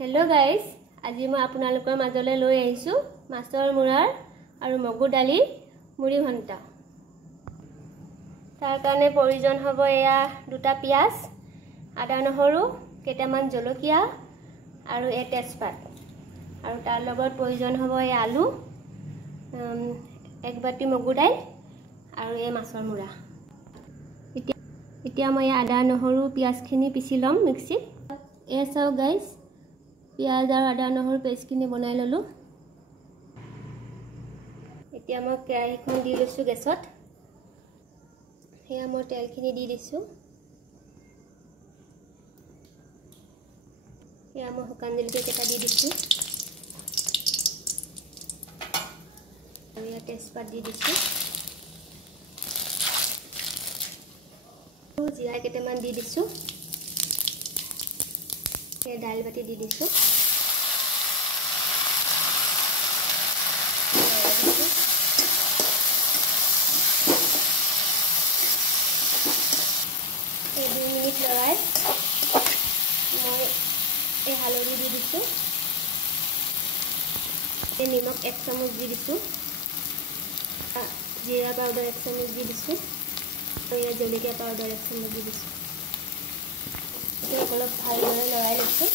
Hello guys, আজি মই আপোনালোকৰ মাজলৈ লৈ আহিছো মাছৰ মুৰাৰ আৰু মগু দালিৰ মুৰি ঘণ্টা। তাৰ কাৰণে প্ৰয়োজন হ'ব এয়া দুটা পিয়াজ, আদা নহৰু, কেইটামান জলকীয়া আৰু এক তেজপাত। আৰু তাৰ লগত প্ৰয়োজন হ'ব এয়া আলু, এক বাটি মগু দাইল আৰু এই মাছৰ মুৰা। এতিয়া মই আদা নহৰু পিয়াজখিনি পিছি লম মিক্সিত। এয়া চাও গাইস, পিয়াজ আৰু আদা নহৰু পেষ্টখিনি বনাই ললো। এতিয়া মই কেৰাহীখন দি লৈছো গেছত। হেয়া মই তেলখিনি দি দিছো। হেয়া মই শুকান জলকীয়া কেইটা দি দিছো। আৰু এয়া তেজপাত দি দিছো। জিৰা কেইটামান দি দিছো। দাইল বাটি দি দিছো। এই 2 মিনিট লৰাই মই এই হালধি দি দিছো। এই নিমখ 1 চামুচ দি দিছো। জিৰা পাউডাৰ 1 চামুচ দি দিছো। আৰু এই জলকীয়া পাউডাৰ 1 চামুচ দি দিছো। অলপ ভালদৰে লৰাই লৈছো।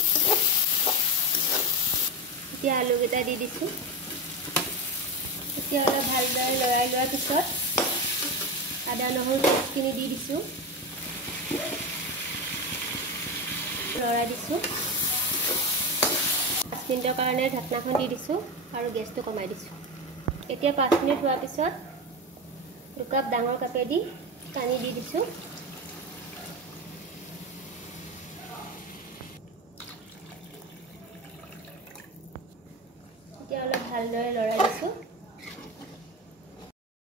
এতিয়া আলু কেইটা দি দিছো। এতিয়া অলপ ভালদৰে লৰাই লোৱাৰ পিছত আদা নহৰু পেষ্টখিনি দি দিছো। লৰাই দিছো। 5 মিনিটৰ কাৰণে ঢাকনাখন দি দিছো আৰু গেছটো কমাই দিছো। এতিয়া 5 মিনিট হোৱাৰ পিছত 2 কাপ ডাঙৰ কাপেদি পানী দি দিছো। এতিয়া অলপ ভালদৰে লৰাই দিছো।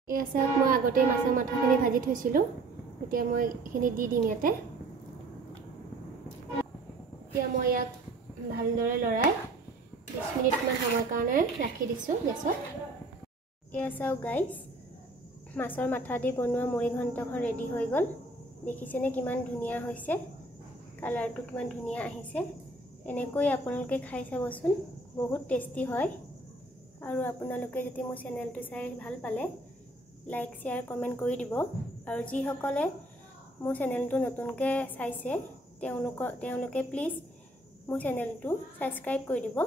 এই চাওক, মই আগতে মাছৰ মাথাখিনি ভাজি থৈছিলো। এতিয়া মই এইখিনি দি দিম ইয়াতে। এতিয়া মই ইয়াক ভালদৰে লৰাই 20 মিনিটমান সময়ৰ কাৰণে ৰাখি দিছো গেছত। এয়া চাওক গাইস, মাছৰ মাথা দি বনোৱা মুৰি ঘণ্টাখন ৰেডি হৈ গ'ল। দেখিছেনে কিমান ধুনীয়া হৈছে, কালাৰটো কিমান ধুনীয়া আহিছে। এনেকৈ আপোনালোকে খাই চাবচোন, বহুত টেষ্টি হয়। আৰু আপোনালোকে যদি মোৰ চেনেলটো চাই ভাল পালে লাইক শ্বেয়াৰ কমেণ্ট কৰি দিব। আৰু যিসকলে মোৰ চেনেলটো নতুনকৈ চাইছে তেওঁলোকে প্লিজ মোৰ চেনেলটো ছাবস্ক্ৰাইব কৰি দিব।